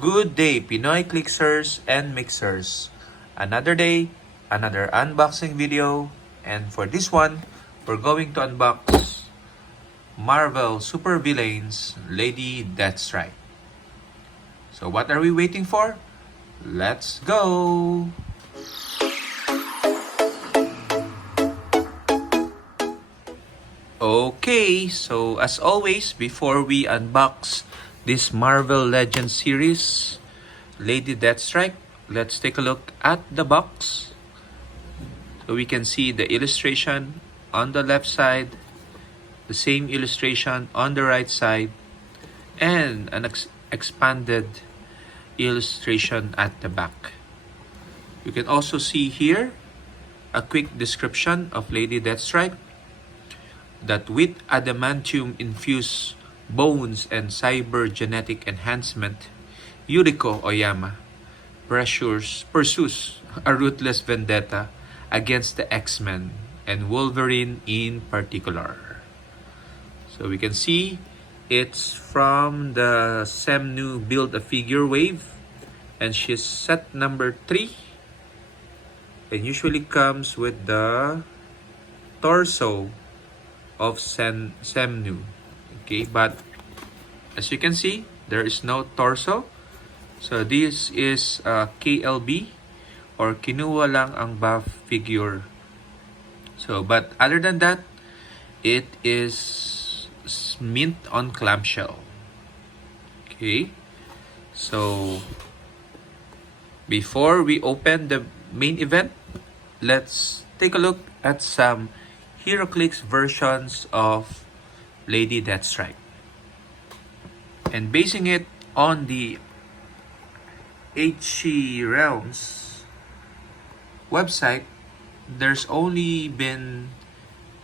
Good day, Pinoy Clixers and Mixers. Another day, another unboxing video. And for this one, we're going to unbox Marvel Super Villains Lady Deathstrike. So what are we waiting for? Let's go! Okay, so as always, before we unbox this Marvel Legends series, Lady Deathstrike, let's take a look at the box. So we can see the illustration on the left side, the same illustration on the right side, and an expanded illustration at the back. You can also see here a quick description of Lady Deathstrike, that with adamantium-infused bones and cyber-genetic enhancement, Yuriko Oyama pursues a ruthless vendetta against the X-Men and Wolverine in particular. So we can see it's from the Semnu Build-A-Figure wave, and she's set number 3, and usually comes with the torso of Semnu. Okay, but as you can see, there is no torso. So this is KLB, or kinuha lang ang buff figure. So, but other than that, it is mint on clamshell. Okay, so before we open the main event, let's take a look at some Heroclix versions of Lady Deathstrike. And basing it on the HC Realms website, there's only been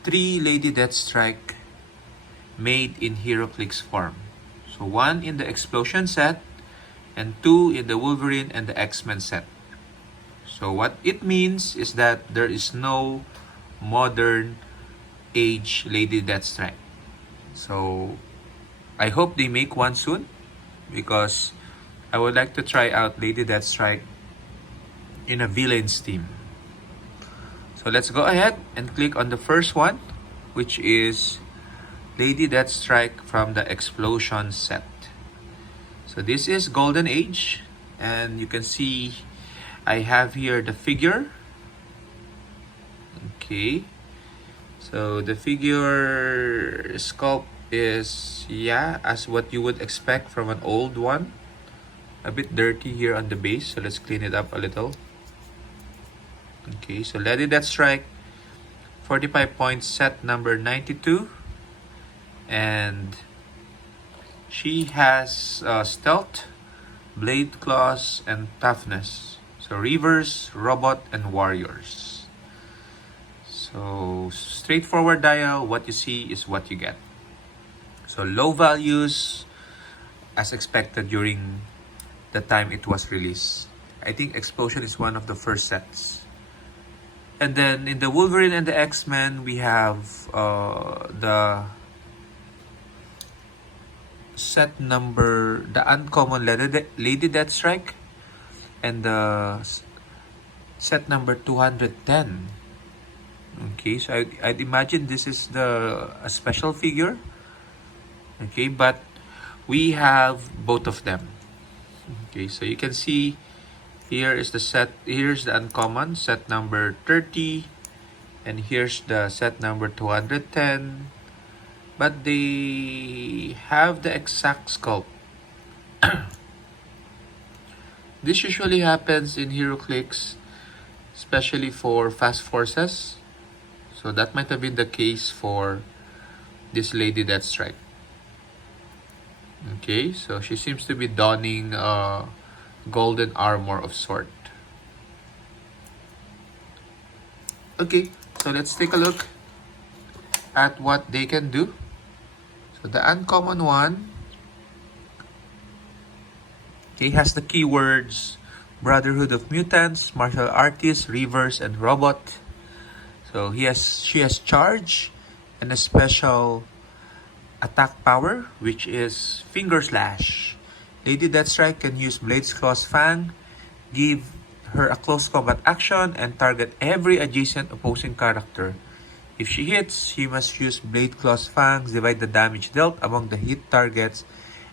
3 Lady Deathstrike made in Heroclix form. So 1 in the Explosion set, and 2 in the Wolverine and the X-Men set. So what it means is that there is no modern age Lady Deathstrike. So I hope they make one soon, because I would like to try out Lady Deathstrike in a villains team. So let's go ahead and click on the first one, which is Lady Deathstrike from the Explosion set. So this is Golden Age, and you can see I have here the figure. Okay, so the figure sculpt is, as what you would expect from an old one. A bit dirty here on the base, so let's clean it up a little. Okay, so Lady Deathstrike, 45 points, set number 92. And she has stealth, blade claws, and toughness. So reavers, robot, and warriors. So straightforward dial, what you see is what you get. So low values as expected during the time it was released. I think Explosion is one of the first sets. And then in the Wolverine and the X-Men, we have the set number, the uncommon Lady Deathstrike, and the set number 210. Okay, so I'd imagine this is a special figure. Okay, but we have both of them. Okay, so you can see here is the set, here's the uncommon, set number 30, and here's the set number 210. But they have the exact sculpt. This usually happens in Heroclix, especially for fast forces. So that might have been the case for this Lady Deathstrike. Okay, so she seems to be donning golden armor of sort. Okay, so let's take a look at what they can do. So the uncommon one, okay, has the keywords Brotherhood of Mutants, Martial Artists, Reavers, and Robot. So she has charge and a special attack power, which is Finger Slash. Lady Deathstrike can use Blade's Claw's Fang, give her a close combat action, and target every adjacent opposing character. If she hits, she must use Blade Claw's Fangs, divide the damage dealt among the hit targets,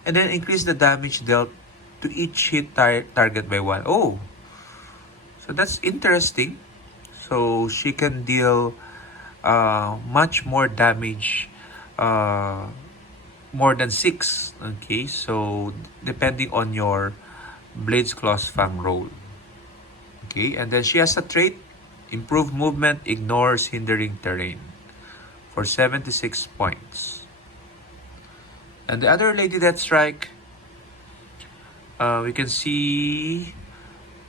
and then increase the damage dealt to each hit target by 1. Oh, so that's interesting. So she can deal much more damage, more than 6. Okay, so depending on your Blade's Claw's Fang roll. Okay, and then she has a trait, Improved Movement, Ignores Hindering Terrain, for 76 points. And the other Lady Deathstrike, we can see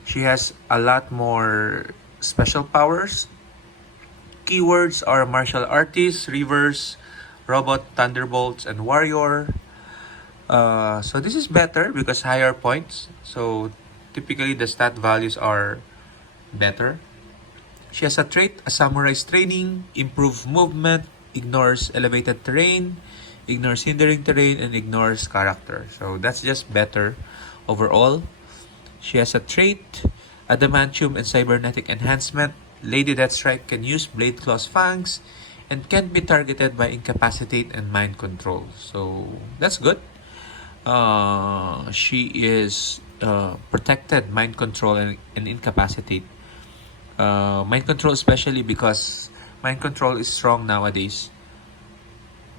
she has a lot more special powers. Keywords are Martial Artist, Reverse, Robot, Thunderbolts, and Warrior. So this is better because higher points. So typically the stat values are better. She has a trait, a Samurai's Training, Improved Movement, Ignores Elevated Terrain, Ignores Hindering Terrain, and Ignores Character. So that's just better overall. She has a trait, Adamantium and Cybernetic Enhancement. Lady Deathstrike can use Blade Claw's Fangs and can't be targeted by Incapacitate and Mind Control. So that's good. She is protected, Mind Control and Incapacitate. Mind Control especially because Mind Control is strong nowadays.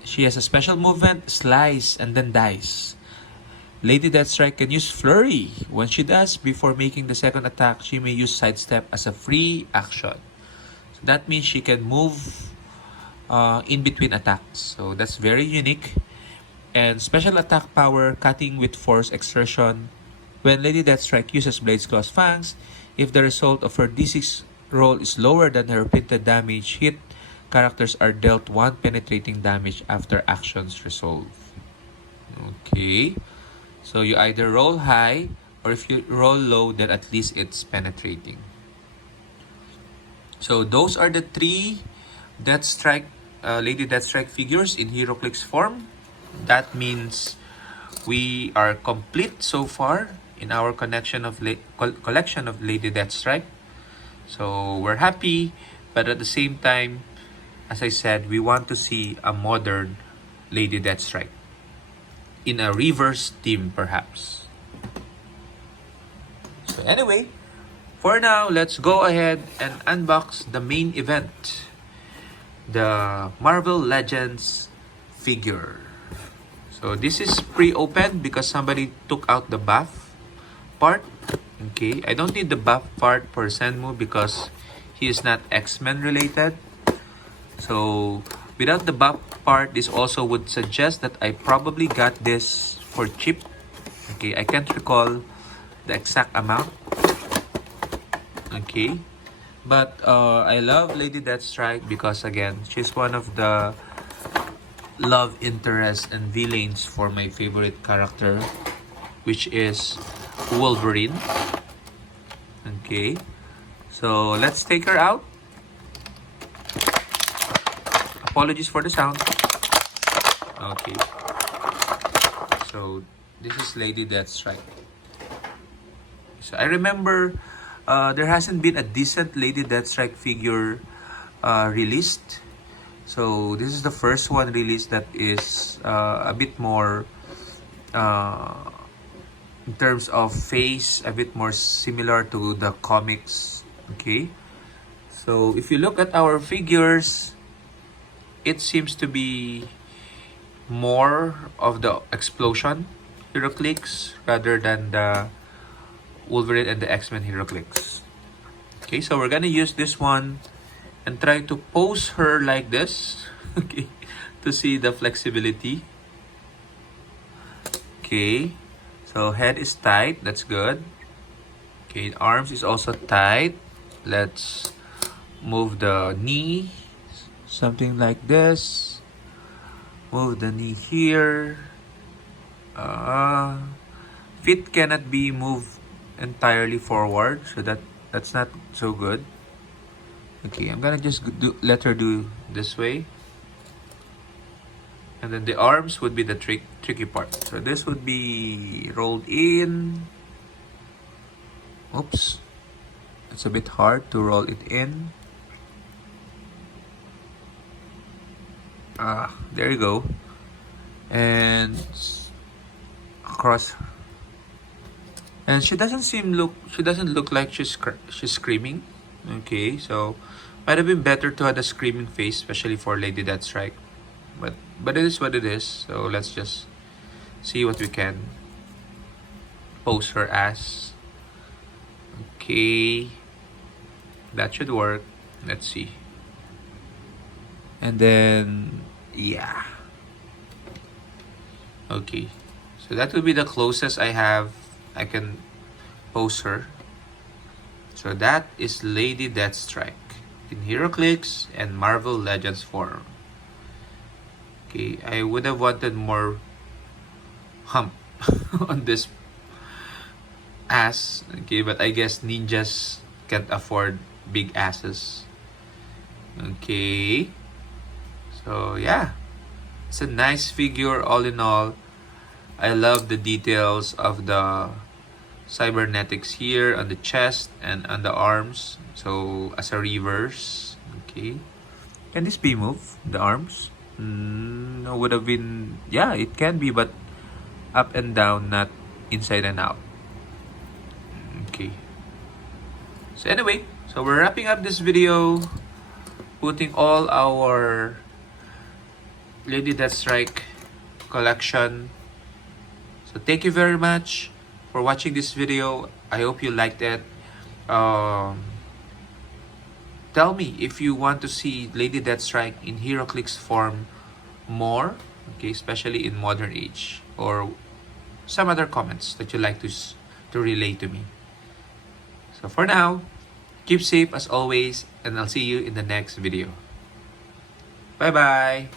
She has a special movement, Slice, and then Dice. Lady Deathstrike can use Flurry. When she does, before making the second attack, she may use Sidestep as a free action. So that means she can move in between attacks. So that's very unique. And special attack power, Cutting with Force Exertion. When Lady Deathstrike uses Blade's Claw's Fangs, if the result of her D6 roll is lower than her printed damage hit, characters are dealt 1 penetrating damage after actions resolve. Okay. So you either roll high, or if you roll low, then at least it's penetrating. So those are the 3 Lady Deathstrike figures in Heroclix form. That means we are complete so far in our collection of Lady Deathstrike. So we're happy, but at the same time, as I said, we want to see a modern Lady Deathstrike in a reverse team perhaps. So anyway, for now, let's go ahead and unbox the main event, the Marvel Legends figure. So this is pre-opened because somebody took out the buff part. Okay, I don't need the buff part for Senmu because he is not X-Men related. So without the buff part, this also would suggest that I probably got this for cheap. Okay, I can't recall the exact amount. Okay, but I love Lady Deathstrike because again, she's one of the love interests and villains for my favorite character, which is Wolverine. Okay, so let's take her out. Apologies for the sound. Okay, so this is Lady Deathstrike. So I remember there hasn't been a decent Lady Deathstrike figure released. So this is the first one released that is a bit more, in terms of face, a bit more similar to the comics. Okay, so if you look at our figures, it seems to be more of the explosion Heroclix rather than the Wolverine and the X-Men Heroclix. Okay, so we're gonna use this one and try to pose her like this. Okay, to see the flexibility. Okay, so head is tight, that's good. Okay, arms is also tight. Let's move the knee, something like this. Move the knee here. Feet cannot be moved entirely forward, so that's not so good. Okay, I'm gonna just let her do this way. And then the arms would be the tricky part. So this would be rolled in. Oops. It's a bit hard to roll it in. There you go. And across. And she doesn't look like she's screaming. Okay, so might have been better to have a screaming face, especially for Lady Deathstrike. But it is what it is. So let's just see what we can pose her as. Okay, that should work. Let's see. And then yeah. Okay, so that will be the closest I can pose her. So that is Lady Deathstrike in Heroclix and Marvel Legends form. Okay, I would have wanted more hump on this ass. Okay, but I guess ninjas can't afford big asses. Okay, so yeah, it's a nice figure all in all. I love the details of the cybernetics here on the chest and on the arms. So as a reverse, okay. Can this be moved? The arms? No, would have been, yeah, it can be, but up and down, not inside and out. Okay. So anyway, so we're wrapping up this video, putting all our Lady Deathstrike collection. So thank you very much for watching this video. I hope you liked it. Tell me if you want to see Lady Deathstrike in Heroclix form more, okay, especially in modern age, or some other comments that you like to relay to me. So for now, keep safe as always, and I'll see you in the next video. Bye bye.